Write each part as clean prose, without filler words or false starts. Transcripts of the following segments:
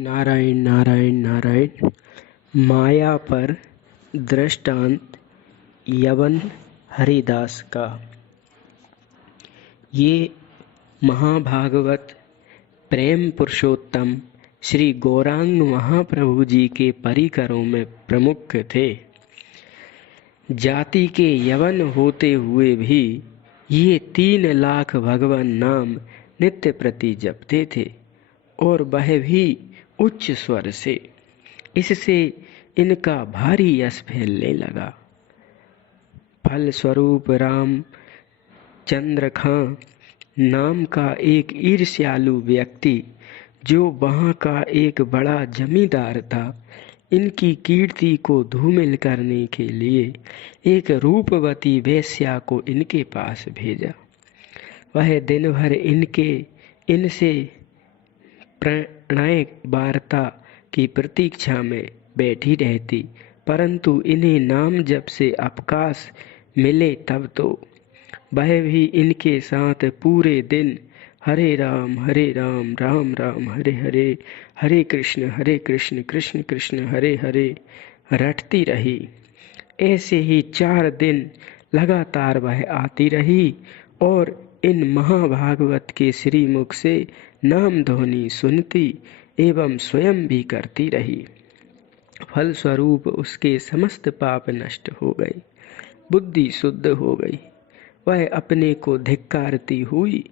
नारायण नारायण नारायण। माया पर दृष्टांत यवन हरिदास का। ये महाभागवत प्रेम पुरुषोत्तम श्री गौरांग महाप्रभु जी के परिकरों में प्रमुख थे। जाति के यवन होते हुए भी ये 3 लाख भगवान नाम नित्य प्रति जपते थे और वह भी उच्च स्वर से। इससे इनका भारी यश फैलने लगा। फल स्वरूप राम चंद्र खां नाम का एक ईर्ष्यालु व्यक्ति, जो वहां का एक बड़ा जमींदार था, इनकी कीर्ति को धूमिल करने के लिए एक रूपवती वेश्या को इनके पास भेजा। वह दिन भर इनसे प्रणय वार्ता की प्रतीक्षा में बैठी रहती, परंतु इन्हें नाम जप से अवकाश मिले तब तो वह भी इनके साथ पूरे दिन हरे राम राम राम हरे हरे, हरे कृष्ण कृष्ण कृष्ण हरे हरे रटती रही। ऐसे ही 4 दिन लगातार वह आती रही और इन महाभागवत के श्रीमुख से नाम ध्वनि सुनती एवं स्वयं भी करती रही। फलस्वरूप उसके समस्त पाप नष्ट हो गए, बुद्धि शुद्ध हो गई। वह अपने को धिक्कारती हुई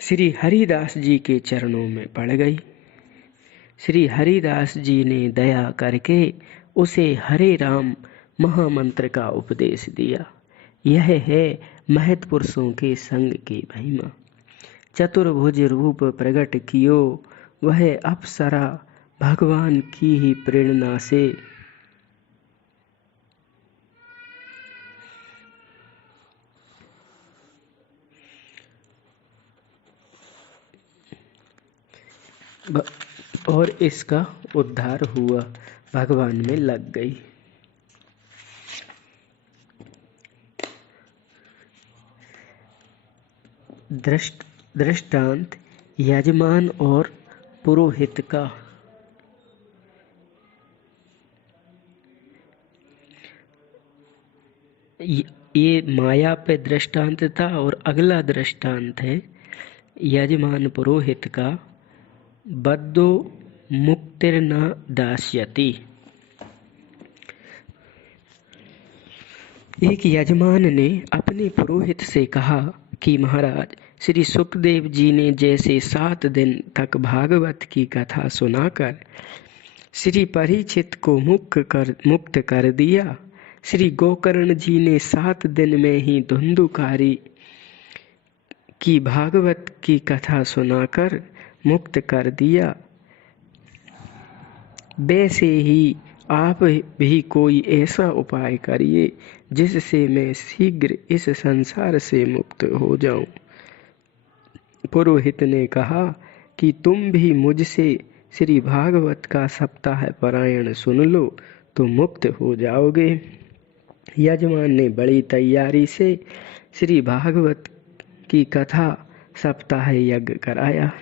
श्री हरिदास जी के चरणों में पड़ गई। श्री हरिदास जी ने दया करके उसे हरे राम महामंत्र का उपदेश दिया। यह है महत् पुरुषों के संग की महिमा। चतुर्भुज रूप प्रकट कियो, वह अप्सरा भगवान की ही प्रेरणा से। और इसका उद्धार हुआ, भगवान में लग गई। दृष्टांत यजमान और पुरोहित का। ये माया पे दृष्टांत था और अगला दृष्टांत है यजमान पुरोहित का। बद्धो मुक्तिर्न दास्यति। एक यजमान ने अपने पुरोहित से कहा कि महाराज, श्री सुखदेव जी ने जैसे 7 दिन तक भागवत की कथा सुनाकर श्री परीक्षित को मुक्त कर दिया, श्री गोकर्ण जी ने 7 दिन में ही धुंधुकारी की भागवत की कथा सुनाकर मुक्त कर दिया। वैसे ही आप भी कोई ऐसा उपाय करिए जिससे मैं शीघ्र इस संसार से मुक्त हो जाऊं। पुरोहित ने कहा कि तुम भी मुझसे श्री भागवत का सप्ताह पारायण सुन लो तो मुक्त हो जाओगे। यजमान ने बड़ी तैयारी से श्री भागवत की कथा सप्ताह यज्ञ कराया।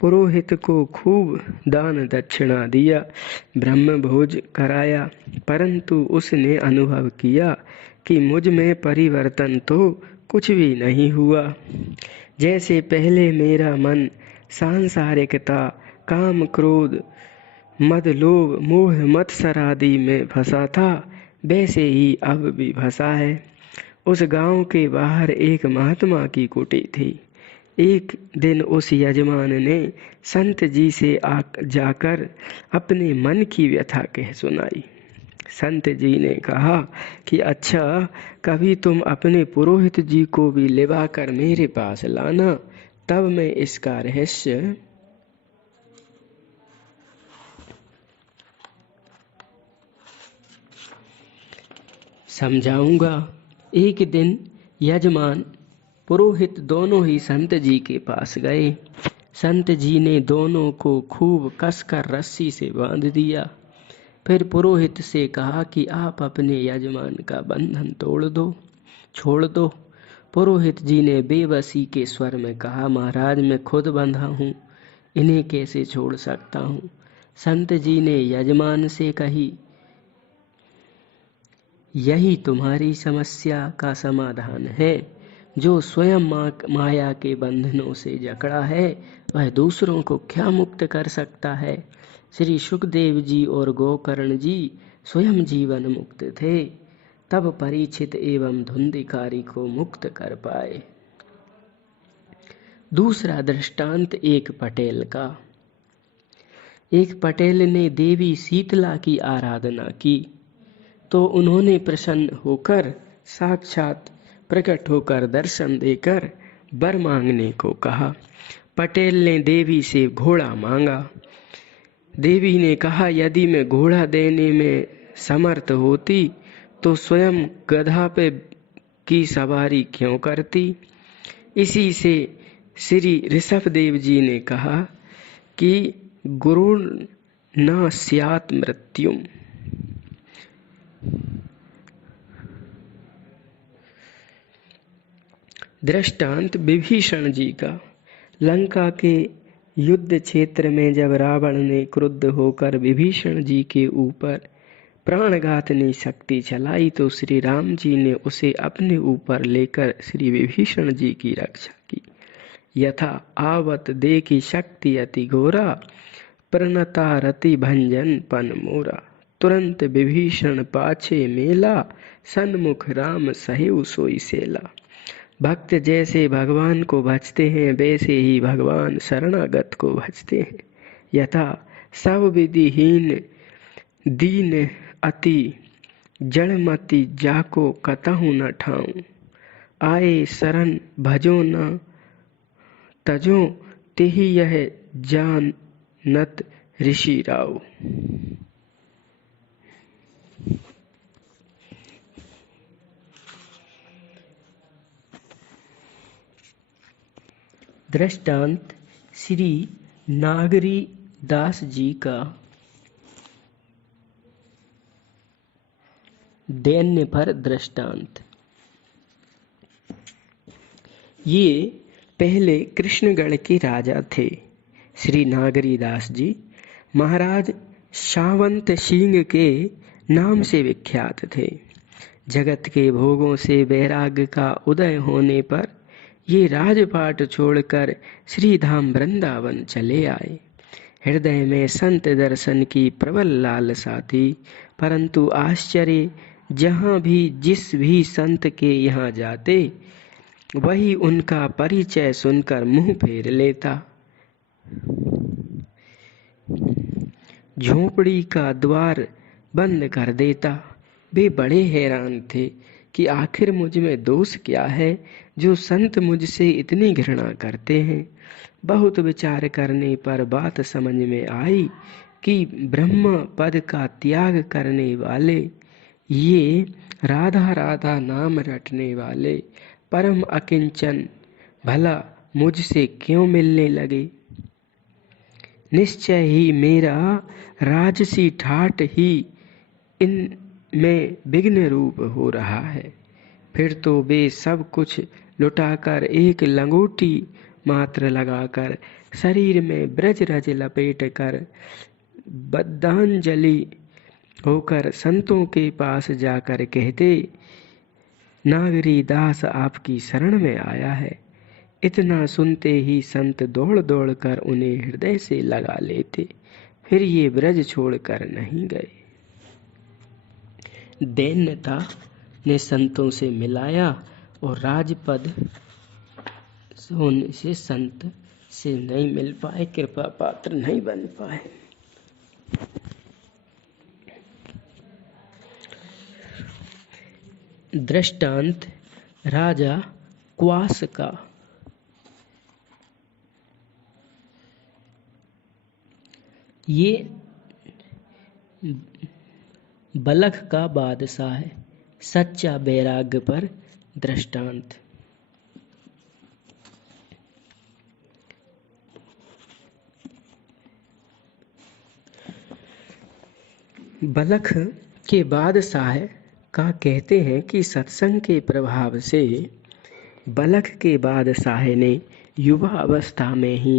पुरोहित को खूब दान दक्षिणा दिया, ब्रह्म भोज कराया, परंतु उसने अनुभव किया कि मुझ में परिवर्तन तो कुछ भी नहीं हुआ। जैसे पहले मेरा मन सांसारिकता, काम क्रोध मद लोभ मोह मत्सर आदि में फंसा था, वैसे ही अब भी फंसा है। उस गांव के बाहर एक महात्मा की कुटी थी। एक दिन उस यजमान ने संत जी से जाकर अपने मन की व्यथा कह सुनाई। संत जी ने कहा कि अच्छा, कभी तुम अपने पुरोहित जी को भी लिवा कर मेरे पास लाना, तब मैं इसका रहस्य समझाऊंगा। एक दिन यजमान पुरोहित दोनों ही संत जी के पास गए। संत जी ने दोनों को खूब कसकर रस्सी से बांध दिया। फिर पुरोहित से कहा कि आप अपने यजमान का बंधन छोड़ दो। पुरोहित जी ने बेबसी के स्वर में कहा, महाराज, मैं खुद बंधा हूँ, इन्हें कैसे छोड़ सकता हूँ। संत जी ने यजमान से कही, यही तुम्हारी समस्या का समाधान है। जो स्वयं माया के बंधनों से जकड़ा है वह दूसरों को क्या मुक्त कर सकता है। श्री सुखदेव जी और गोकर्ण जी स्वयं जीवन मुक्त थे, तब परीक्षित एवं धुंधिकारी को मुक्त कर पाए। दूसरा दृष्टांत एक पटेल का। एक पटेल ने देवी शीतला की आराधना की तो उन्होंने प्रसन्न होकर साक्षात प्रकट होकर दर्शन देकर वर मांगने को कहा। पटेल ने देवी से घोड़ा मांगा। देवी ने कहा, यदि मैं घोड़ा देने में समर्थ होती तो स्वयं गधा पे की सवारी क्यों करती। इसी से श्री ऋषभदेव जी ने कहा कि गुरु न स्यात् मृत्युम। दृष्टांत विभीषण जी का। लंका के युद्ध क्षेत्र में जब रावण ने क्रुद्ध होकर विभीषण जी के ऊपर प्राणघातनी शक्ति चलाई तो श्री राम जी ने उसे अपने ऊपर लेकर श्री विभीषण जी की रक्षा की। यथा आवत देखी शक्ति अति घोरा, प्रणता रति भंजन पन मोरा। तुरंत विभीषण पाछे मेला, सन्मुख राम सहेउ सोई सेला। भक्त जैसे भगवान को भजते हैं वैसे ही भगवान शरणागत को भजते हैं। यथा सब विधिहीन दीन अति जड़मति जाको कतहु न ठाऊं। आए शरण भजो न तजो, तेहि यह जानत ऋषि राव। दृष्टांत श्री नागरी दास जी का। दैन्य पर दृष्टांत। ये पहले कृष्णगढ़ के राजा थे। श्री नागरी दास जी महाराज शावंत सिंह के नाम से विख्यात थे। जगत के भोगों से वैराग्य का उदय होने पर ये राजपाट छोड़कर श्री धाम वृंदावन चले आए। हृदय में संत दर्शन की प्रबल लालसा थी, परंतु आश्चर्य, जहाँ भी जिस भी संत के यहाँ जाते वही उनका परिचय सुनकर मुंह फेर लेता। झोपड़ी का द्वार बंद कर देता। वे बड़े हैरान थे कि आखिर मुझ में दोष क्या है जो संत मुझसे इतनी घृणा करते हैं। बहुत विचार करने पर बात समझ में आई कि ब्रह्म पद का त्याग करने वाले, ये राधा राधा नाम रटने वाले परम अकिंचन भला मुझसे क्यों मिलने लगे। निश्चय ही मेरा राजसी ठाठ ही इनमें विघ्न रूप हो रहा है। फिर तो वे सब कुछ लुटाकर एक लंगोटी मात्र लगाकर शरीर में ब्रज रज लपेट कर बद्धांजलि होकर संतों के पास जाकर कहते, नागरी दास आपकी शरण में आया है। इतना सुनते ही संत दौड़ दौड़ कर उन्हें हृदय से लगा लेते। फिर ये ब्रज छोड़कर नहीं गए। दैन्यता ने संतों से मिलाया और राजपद होने से संत से नहीं मिल पाए, कृपा पात्र नहीं बन पाए। दृष्टांत राजा क्वास का। ये बलख का बादशाह है। सच्चा वैराग्य पर दृष्टांत। बलख के बादशाह का कहते हैं कि सत्संग के प्रभाव से बलख के बादशाह ने युवा अवस्था में ही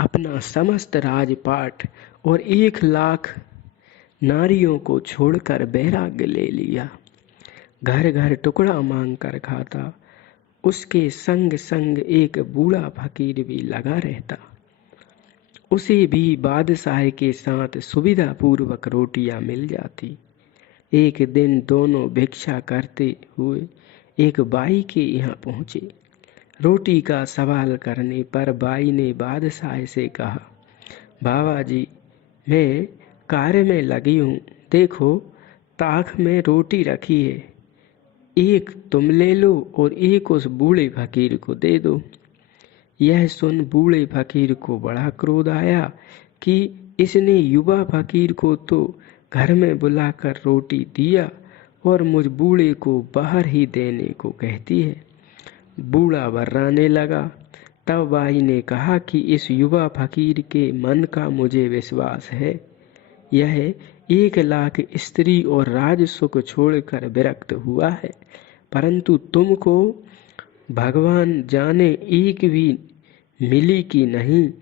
अपना समस्त राजपाट और 1,00,000 नारियों को छोड़कर वैराग्य ले लिया। घर घर टुकड़ा मांग कर खाता। उसके संग संग एक बूढ़ा फकीर भी लगा रहता। उसे भी बादशाह के साथ सुविधा पूर्वक रोटियां मिल जाती। एक दिन दोनों भिक्षा करते हुए एक बाई के यहाँ पहुंचे। रोटी का सवाल करने पर बाई ने बादशाह से कहा, बाबा जी, मैं कार्य में लगी हूँ, देखो ताक में रोटी रखी है, एक तुम ले लो और एक उस बूढ़े फकीर को दे दो। यह सुन बूढ़े फकीर को बड़ा क्रोध आया कि इसने युवा फकीर को तो घर में बुलाकर रोटी दिया और मुझ बूढ़े को बाहर ही देने को कहती है। बूढ़ा वर्राने लगा। तब बाई ने कहा कि इस युवा फकीर के मन का मुझे विश्वास है। यह 1,00,000 स्त्री और राज सुख छोड़कर विरक्त हुआ है, परंतु तुमको भगवान जाने एक भी मिली कि नहीं,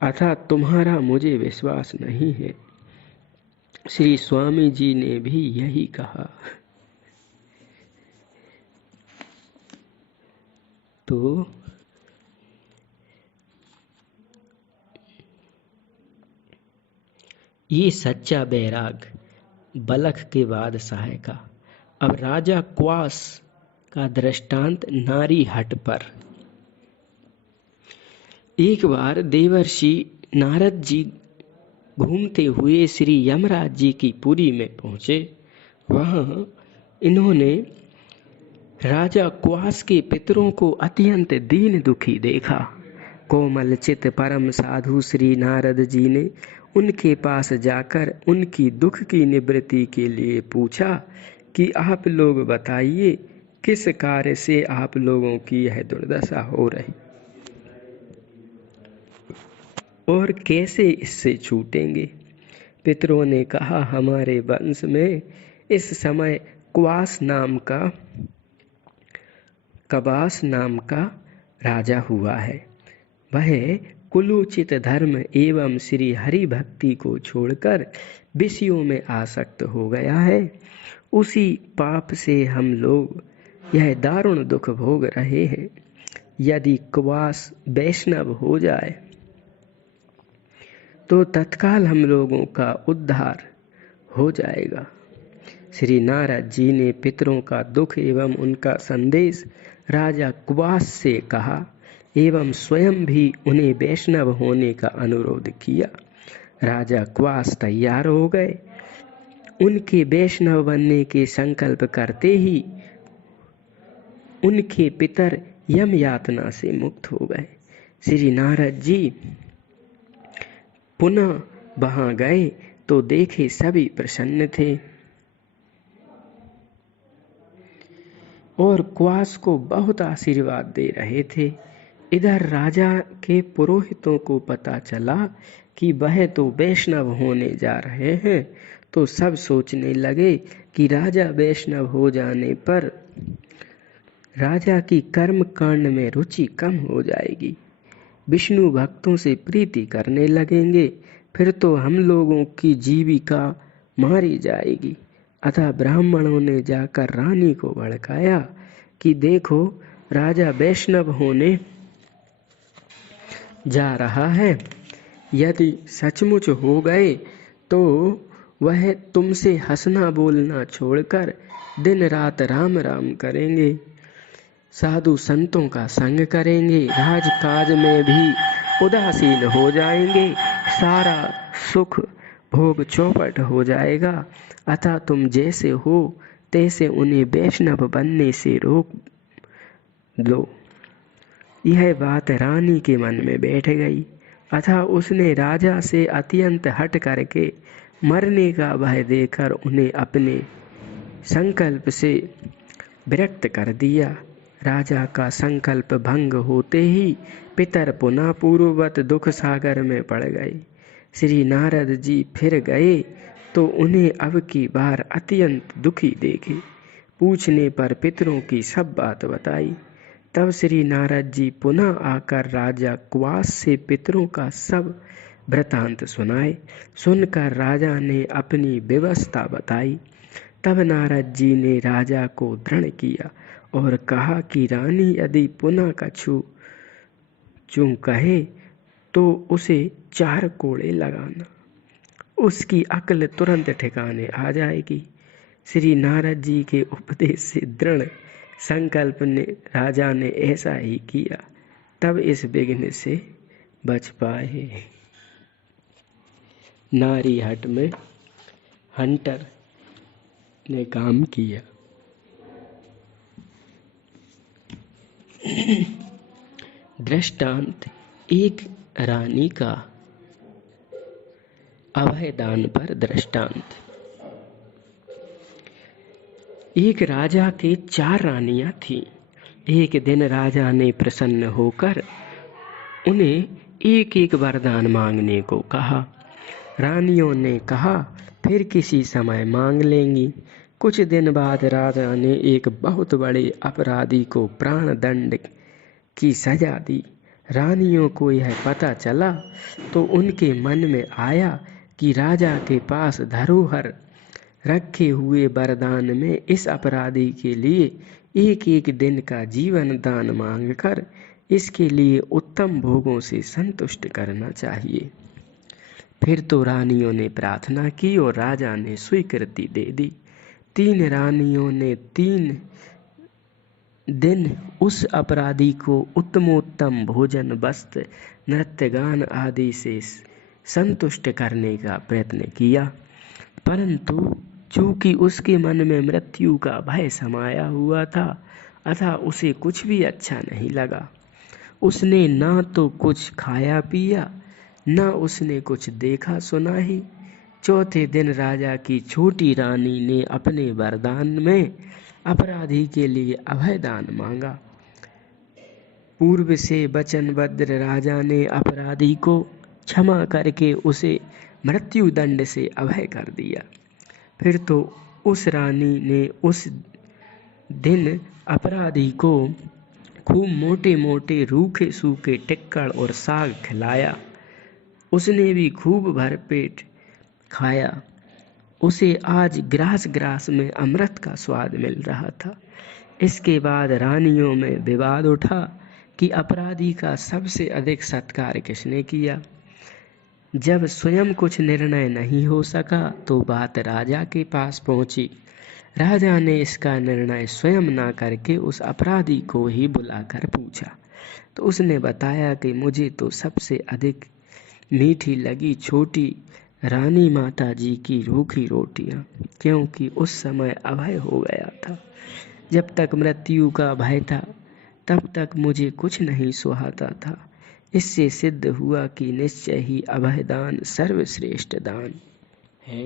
अतः तुम्हारा मुझे विश्वास नहीं है। श्री स्वामी जी ने भी यही कहा। तो ये सच्चा बैराग बलख के बादशाह का। अब राजा क्वास का दृष्टांत नारी हट पर। एक बार देवर्षि नारद जी घूमते हुए श्री यमराज जी की पुरी में पहुंचे। वहां इन्होंने राजा क्वास के पितरों को अत्यंत दीन दुखी देखा। कोमल चित परम साधु श्री नारद जी ने उनके पास जाकर उनकी दुख की निवृत्ति के लिए पूछा कि आप लोग बताइए, किस कार्य से आप लोगों की यह दुर्दशा हो रही और कैसे इससे छूटेंगे। पितरों ने कहा, हमारे वंश में इस समय कबास नाम का राजा हुआ है। वह कुलोचित धर्म एवं श्री हरि भक्ति को छोड़कर विषयों में आसक्त हो गया है। उसी पाप से हम लोग यह दारुण दुख भोग रहे हैं। यदि कबास वैष्णव हो जाए तो तत्काल हम लोगों का उद्धार हो जाएगा। श्री नारद जी ने पितरों का दुख एवं उनका संदेश राजा कबास से कहा एवं स्वयं भी उन्हें वैष्णव होने का अनुरोध किया। राजा कबास तैयार हो गए। उनके वैष्णव बनने के संकल्प करते ही उनके पितर यम यातना से मुक्त हो गए। श्री नारद जी पुनः वहां गए तो देखे सभी प्रसन्न थे और क्वास को बहुत आशीर्वाद दे रहे थे। इधर राजा के पुरोहितों को पता चला कि वह तो वैष्णव होने जा रहे हैं, तो सब सोचने लगे कि राजा वैष्णव हो जाने पर राजा की कर्म कांड में रुचि कम हो जाएगी, विष्णु भक्तों से प्रीति करने लगेंगे, फिर तो हम लोगों की जीविका मारी जाएगी। अतः ब्राह्मणों ने जाकर रानी को भड़काया कि देखो, राजा वैष्णव होने जा रहा है। यदि सचमुच हो गए तो वह तुमसे हंसना बोलना छोड़कर दिन रात राम राम करेंगे, साधु संतों का संग करेंगे, राजकाज में भी उदासीन हो जाएंगे, सारा सुख भोग चौपट हो जाएगा। अतः तुम जैसे हो तैसे उन्हें वैष्णव बनने से रोक दो। यह बात रानी के मन में बैठ गई। अतः उसने राजा से अत्यंत हट करके मरने का भय देकर उन्हें अपने संकल्प से विरक्त कर दिया। राजा का संकल्प भंग होते ही पितर पुनः पूर्ववत दुख सागर में पड़ गए। श्री नारद जी फिर गए तो उन्हें अब की बार अत्यंत दुखी देखे। पूछने पर पितरों की सब बात बताई। तब श्री नारद जी पुनः आकर राजा क्वास से पितरों का सब वृतांत सुनाए। सुनकर राजा ने अपनी व्यवस्था बताई। तब नारद जी ने राजा को दृढ़ किया और कहा कि रानी यदि पुनः कछु चूं कहे तो उसे 4 कोड़े लगाना, उसकी अक्ल तुरंत ठिकाने आ जाएगी। श्री नारद जी के उपदेश से दृढ़ संकल्प ने राजा ने ऐसा ही किया, तब इस विघ्न से बच पाए। नारीहाट में हंटर ने काम किया। दृष्टांत, एक रानी का अभयदान पर दृष्टांत। एक राजा के 4 रानियां थीं। एक दिन राजा ने प्रसन्न होकर उन्हें एक एक वरदान मांगने को कहा। रानियों ने कहा फिर किसी समय मांग लेंगी। कुछ दिन बाद राजा ने एक बहुत बड़े अपराधी को प्राण दंड की सजा दी। रानियों को यह पता चला तो उनके मन में आया कि राजा के पास धरोहर रखे हुए वरदान में इस अपराधी के लिए एक एक दिन का जीवन दान मांगकर इसके लिए उत्तम भोगों से संतुष्ट करना चाहिए। फिर तो रानियों ने प्रार्थना की और राजा ने स्वीकृति दे दी। 3 रानियों ने 3 दिन उस अपराधी को उत्तमोत्तम भोजन, वस्त्र, नृत्य गान आदि से संतुष्ट करने का प्रयत्न किया, परंतु चूंकि उसके मन में मृत्यु का भय समाया हुआ था अतः उसे कुछ भी अच्छा नहीं लगा। उसने ना तो कुछ खाया पिया, न उसने कुछ देखा सुना ही। चौथे दिन राजा की छोटी रानी ने अपने वरदान में अपराधी के लिए अभयदान मांगा। पूर्व से वचनबद्ध राजा ने अपराधी को क्षमा करके उसे मृत्यु दंड से अभय कर दिया। फिर तो उस रानी ने उस दिन अपराधी को खूब मोटे मोटे रूखे सूखे टिक्कड़ और साग खिलाया। उसने भी खूब भरपेट खाया। उसे आज ग्रास ग्रास में अमृत का स्वाद मिल रहा था। इसके बाद रानियों में विवाद उठा कि अपराधी का सबसे अधिक सत्कार किसने किया। जब स्वयं कुछ निर्णय नहीं हो सका तो बात राजा के पास पहुंची। राजा ने इसका निर्णय स्वयं ना करके उस अपराधी को ही बुलाकर पूछा तो उसने बताया कि मुझे तो सबसे अधिक मीठी लगी छोटी रानी माता जी की रूखी रोटियां, क्योंकि उस समय अभय हो गया था। जब तक मृत्यु का भय था तब तक मुझे कुछ नहीं सुहाता था। इससे सिद्ध हुआ कि निश्चय ही अभयदान सर्वश्रेष्ठ दान है।